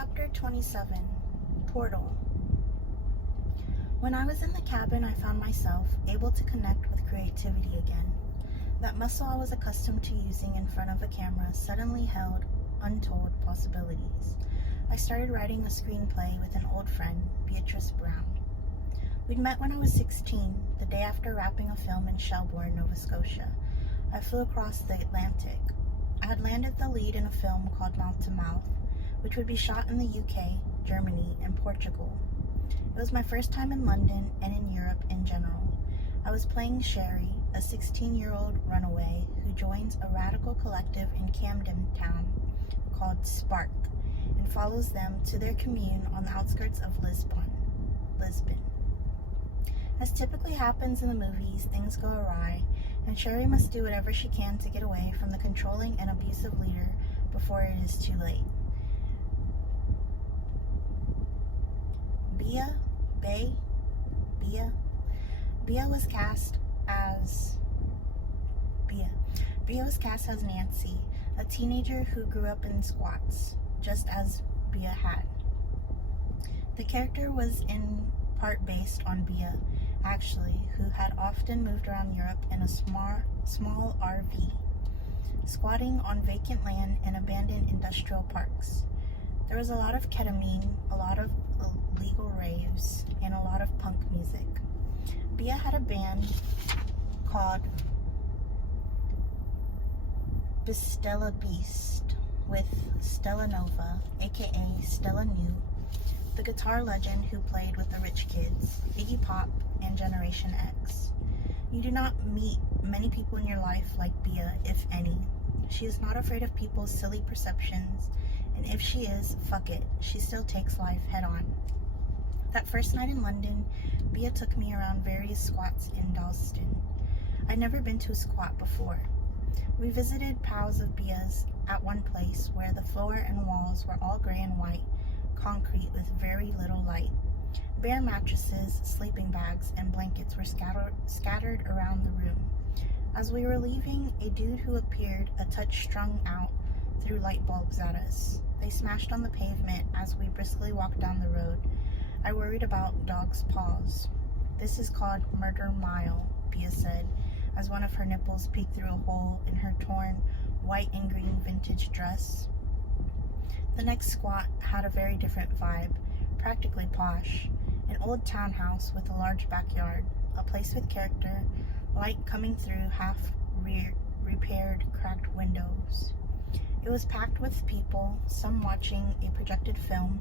Chapter 27, Portal. When I was in the cabin, I found myself able to connect with creativity again. That muscle I was accustomed to using in front of a camera suddenly held untold possibilities. I started writing a screenplay with an old friend, Beatrice Brown. We'd met when I was 16, the day after wrapping a film in Shelbourne, Nova Scotia. I flew across the Atlantic. I had landed the lead in a film called Mouth to Mouth, which would be shot in the UK, Germany, and Portugal. It was my first time in London and in Europe in general. I was playing Sherry, a 16-year-old runaway who joins a radical collective in Camden Town called Spark and follows them to their commune on the outskirts of Lisbon. As typically happens in the movies, things go awry, and Sherry must do whatever she can to get away from the controlling and abusive leader before it is too late. Bia was cast as Nancy, a teenager who grew up in squats, just as Bia had. The character was in part based on Bia, actually, who had often moved around Europe in a small RV, squatting on vacant land and abandoned industrial parks. There was a lot of ketamine, a lot of illegal raves, and a lot of punk music. Bia had a band called Stella Beast with Stella Nova, aka Stella New, the guitar legend who played with the Rich Kids, Iggy Pop, and Generation X. You do not meet many people in your life like Bia, if any. She is not afraid of people's silly perceptions, and if she is, fuck it, she still takes life head on. That first night in London, Bia took me around various squats in Dalston. I'd never been to a squat before. We visited pals of Bia's at one place where the floor and walls were all gray and white, concrete with very little light. Bare mattresses, sleeping bags, and blankets were scattered around the room. As we were leaving, a dude who appeared a touch strung out threw light bulbs at us. They smashed on the pavement as we briskly walked down the road. I worried about dog's paws. "This is called Murder Mile," Bia said, as one of her nipples peeked through a hole in her torn white and green vintage dress. The next squat had a very different vibe, practically posh. An old townhouse with a large backyard, a place with character, light coming through half-repaired, cracked windows. It was packed with people, some watching a projected film,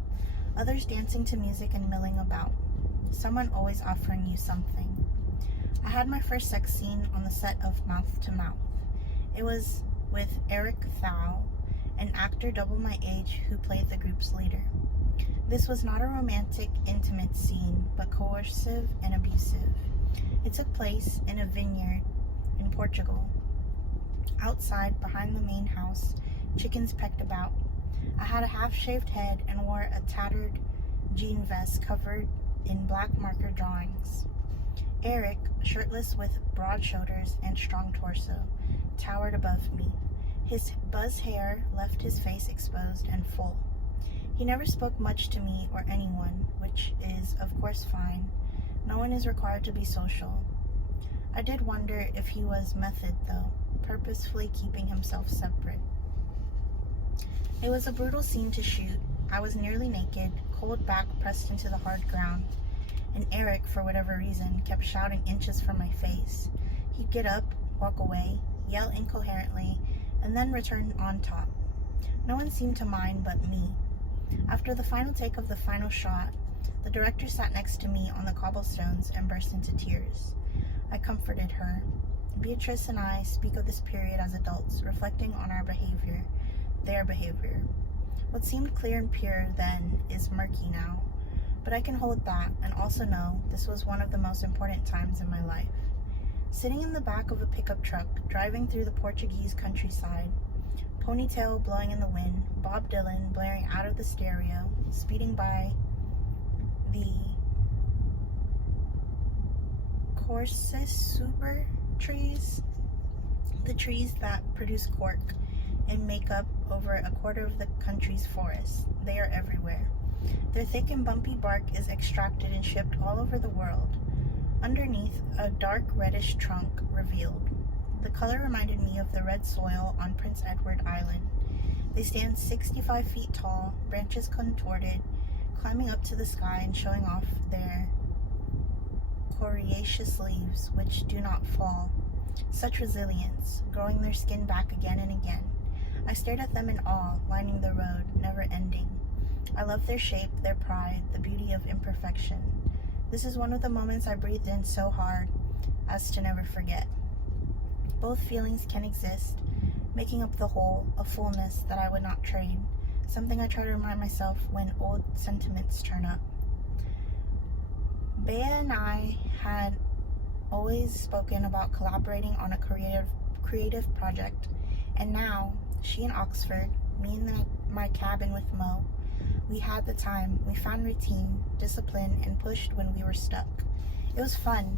others dancing to music and milling about. Someone always offering you something. I had my first sex scene on the set of Mouth to Mouth. It was with Eric Thau, an actor double my age who played the group's leader. This was not a romantic, intimate scene, but coercive and abusive. It took place in a vineyard in Portugal. Outside, behind the main house, chickens pecked about. I had a half-shaved head and wore a tattered jean vest covered in black marker drawings. Eric, shirtless with broad shoulders and strong torso, towered above me. His buzz hair left his face exposed and full. He never spoke much to me or anyone, which is, of course, fine. No one is required to be social. I did wonder if he was method, though, purposefully keeping himself separate. It was a brutal scene to shoot. I was nearly naked, cold back pressed into the hard ground, and Eric, for whatever reason, kept shouting inches from my face. He'd get up, walk away, yell incoherently, and then return on top. No one seemed to mind but me. After the final take of the final shot, the director sat next to me on the cobblestones and burst into tears. I comforted her. Beatrice and I speak of this period as adults, reflecting on our behavior, their behavior. What seemed clear and pure then is murky now, but I can hold that and also know this was one of the most important times in my life. Sitting in the back of a pickup truck, driving through the Portuguese countryside, ponytail blowing in the wind, Bob Dylan blaring out of the stereo, speeding by the Corsis Super trees, the trees that produce cork and make up over a quarter of the country's forests. They are everywhere. Their thick and bumpy bark is extracted and shipped all over the world. Underneath, a dark reddish trunk revealed. The color reminded me of the red soil on Prince Edward Island. They stand 65 feet tall, branches contorted, climbing up to the sky and showing off their coriaceous leaves, which do not fall. Such resilience, growing their skin back again and again. I stared at them in awe, lining the road, never ending. I love their shape, their pride, the beauty of imperfection. This is one of the moments I breathed in so hard as to never forget. Both feelings can exist, making up the whole, a fullness that I would not trade, something I try to remind myself when old sentiments turn up. Bea and I had always spoken about collaborating on a creative project, and now, she in Oxford, me in my cabin with Mo, we had the time. We found routine, discipline, and pushed when we were stuck. It was fun.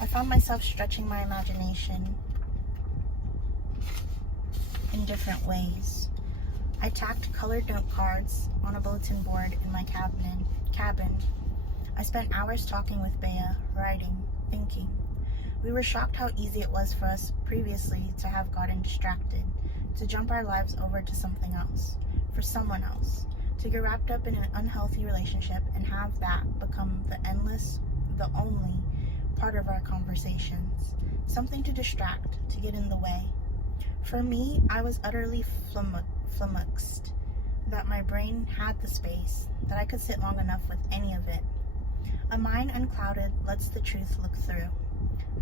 I found myself stretching my imagination in different ways. I tacked colored note cards on a bulletin board in my cabin. I spent hours talking with Bea, writing, thinking. We were shocked how easy it was for us previously to have gotten distracted, to jump our lives over to something else, for someone else, to get wrapped up in an unhealthy relationship and have that become the only part of our conversations, something to distract, to get in the way. For me, I was utterly flummoxed that my brain had the space, that I could sit long enough with any of it. A mind unclouded lets the truth look through.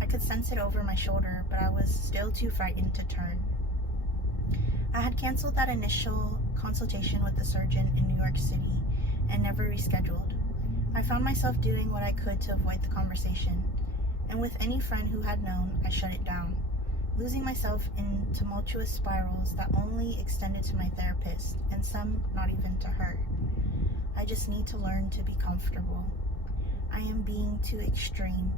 I could sense it over my shoulder, but I was still too frightened to turn. I had canceled that initial consultation with the surgeon in New York City and never rescheduled. I found myself doing what I could to avoid the conversation, and with any friend who had known, I shut it down, losing myself in tumultuous spirals that only extended to my therapist, and some not even to her. I just need to learn to be comfortable. I am being too extreme.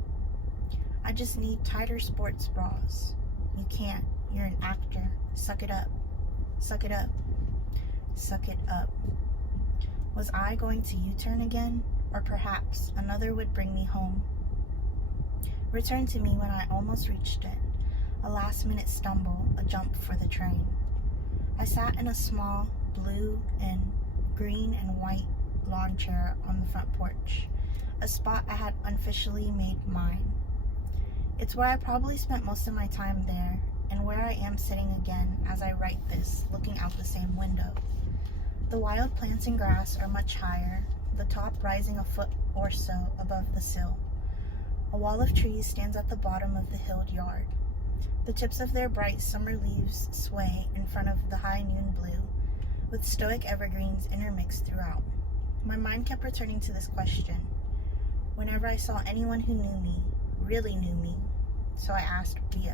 I just need tighter sports bras. You can't. You're an actor. Suck it up. Suck it up. Suck it up. Was I going to U-turn again? Or perhaps another would bring me home. Return to me when I almost reached it. A last-minute stumble, a jump for the train. I sat in a small blue and green and white lawn chair on the front porch, a spot I had unofficially made mine. It's where I probably spent most of my time there, and where I am sitting again as I write this, looking out the same window. The wild plants and grass are much higher, the top rising a foot or so above the sill. A wall of trees stands at the bottom of the hilled yard. The tips of their bright summer leaves sway in front of the high noon blue, with stoic evergreens intermixed throughout. My mind kept returning to this question whenever I saw anyone who knew me, really knew me, so I asked Bea,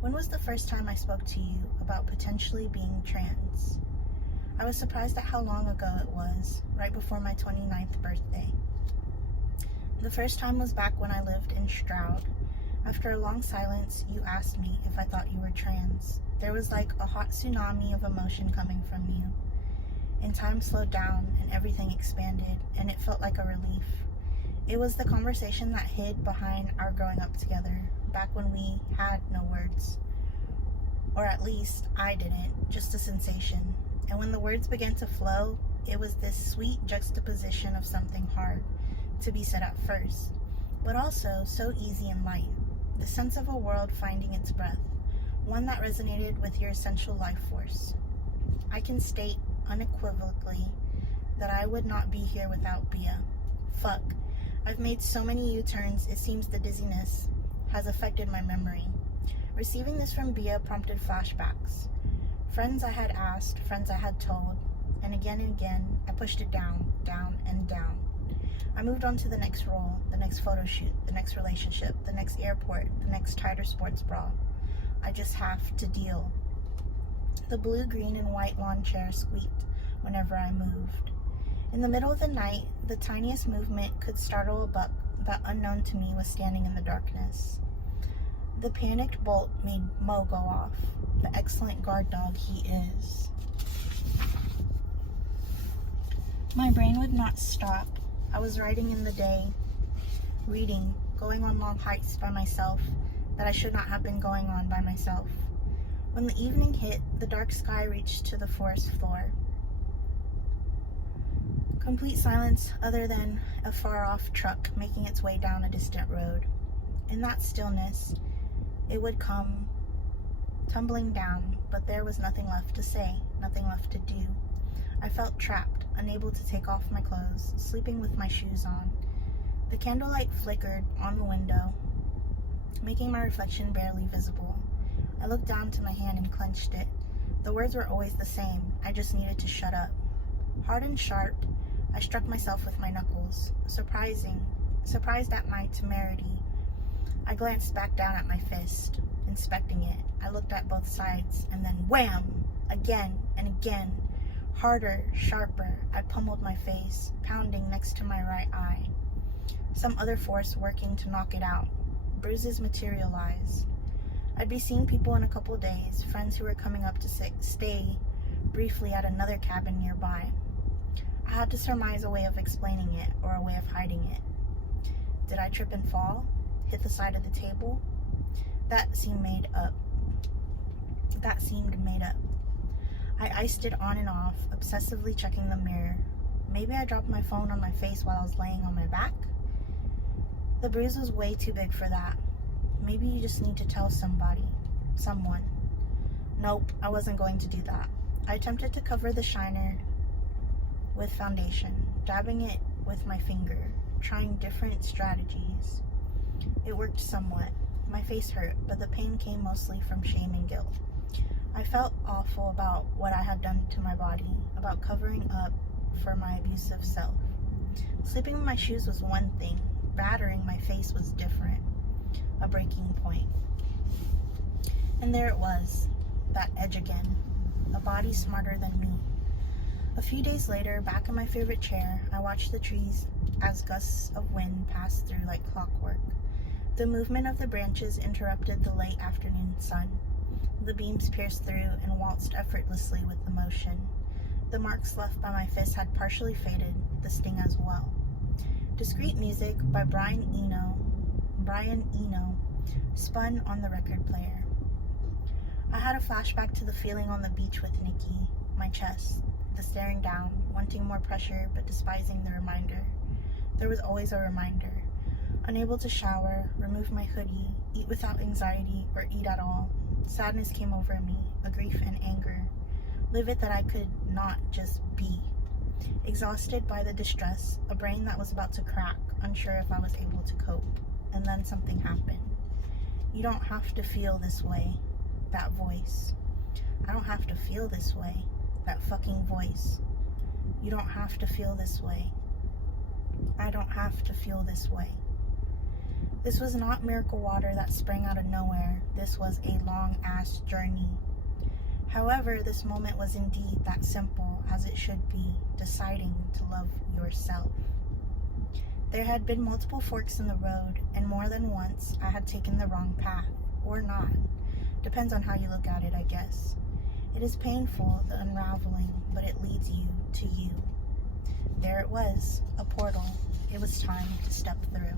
when was the first time I spoke to you about potentially being trans? I was surprised at how long ago it was, right before my 29th birthday. The first time was back when I lived in Stroud. After a long silence, you asked me if I thought you were trans. There was like a hot tsunami of emotion coming from you. And time slowed down and everything expanded, and it felt like a relief. It was the conversation that hid behind our growing up together, back when we had no words. Or at least, I didn't, just a sensation. And when the words began to flow, it was this sweet juxtaposition of something hard to be said at first, but also so easy and light. The sense of a world finding its breath, one that resonated with your essential life force. I can state unequivocally that I would not be here without Bea. Fuck. I've made so many U-turns, it seems the dizziness has affected my memory. Receiving this from Bea prompted flashbacks. Friends I had asked, friends I had told, and again, I pushed it down, and down. I moved on to the next role, the next photo shoot, the next relationship, the next airport, the next tighter sports bra. I just have to deal. The blue, green, and white lawn chair squeaked whenever I moved. In the middle of the night, the tiniest movement could startle a buck that, unknown to me, was standing in the darkness. The panicked bolt made Mo go off, the excellent guard dog he is. My brain would not stop. I was writing in the day, reading, going on long hikes by myself that I should not have been going on by myself. When the evening hit, the dark sky reached to the forest floor. Complete silence other than a far-off truck making its way down a distant road. In that stillness, it would come tumbling down, but there was nothing left to say, nothing left to do. I felt trapped, unable to take off my clothes, sleeping with my shoes on. The candlelight flickered on the window, making my reflection barely visible. I looked down to my hand and clenched it. The words were always the same. I just needed to shut up. Hard and sharp, I struck myself with my knuckles. Surprised at my temerity, I glanced back down at my fist, inspecting it. I looked at both sides, and then wham! Again and again. Harder, sharper, I pummeled my face, pounding next to my right eye. Some other force working to knock it out. Bruises materialized. I'd be seeing people in a couple days, friends who were coming up to stay briefly at another cabin nearby. I had to surmise a way of explaining it, or a way of hiding it. Did I trip and fall? Hit the side of the table? That seemed made up. I iced it on and off, obsessively checking the mirror. Maybe I dropped my phone on my face while I was laying on my back? The bruise was way too big for that. Maybe you just need to tell someone. Nope, I wasn't going to do that. I attempted to cover the shiner with foundation, dabbing it with my finger, trying different strategies. It worked somewhat. My face hurt, but the pain came mostly from shame and guilt. I felt awful about what I had done to my body, about covering up for my abusive self. Sleeping in my shoes was one thing. Battering my face was different. A breaking point. And there it was, that edge again. A body smarter than me. A few days later, back in my favorite chair, I watched the trees as gusts of wind passed through like clockwork. The movement of the branches interrupted the late afternoon sun. The beams pierced through and waltzed effortlessly with the motion. The marks left by my fist had partially faded, the sting as well. Discreet music by Brian Eno spun on the record player. I had a flashback to the feeling on the beach with Nikki, my chest, the staring down, wanting more pressure but despising the reminder. There was always a reminder. Unable to shower, remove my hoodie, eat without anxiety, or eat at all. Sadness came over me, a grief and anger. Livid that I could not just be. Exhausted by the distress, a brain that was about to crack, unsure if I was able to cope. And then something happened. You don't have to feel this way. That voice. I don't have to feel this way. That fucking voice. You don't have to feel this way. I don't have to feel this way. This was not miracle water that sprang out of nowhere. This was a long-ass journey. However, this moment was indeed that simple as it should be, deciding to love yourself. There had been multiple forks in the road, and more than once I had taken the wrong path, or not. Depends on how you look at it, I guess. It is painful, the unraveling, but it leads you to you. There it was, a portal. It was time to step through.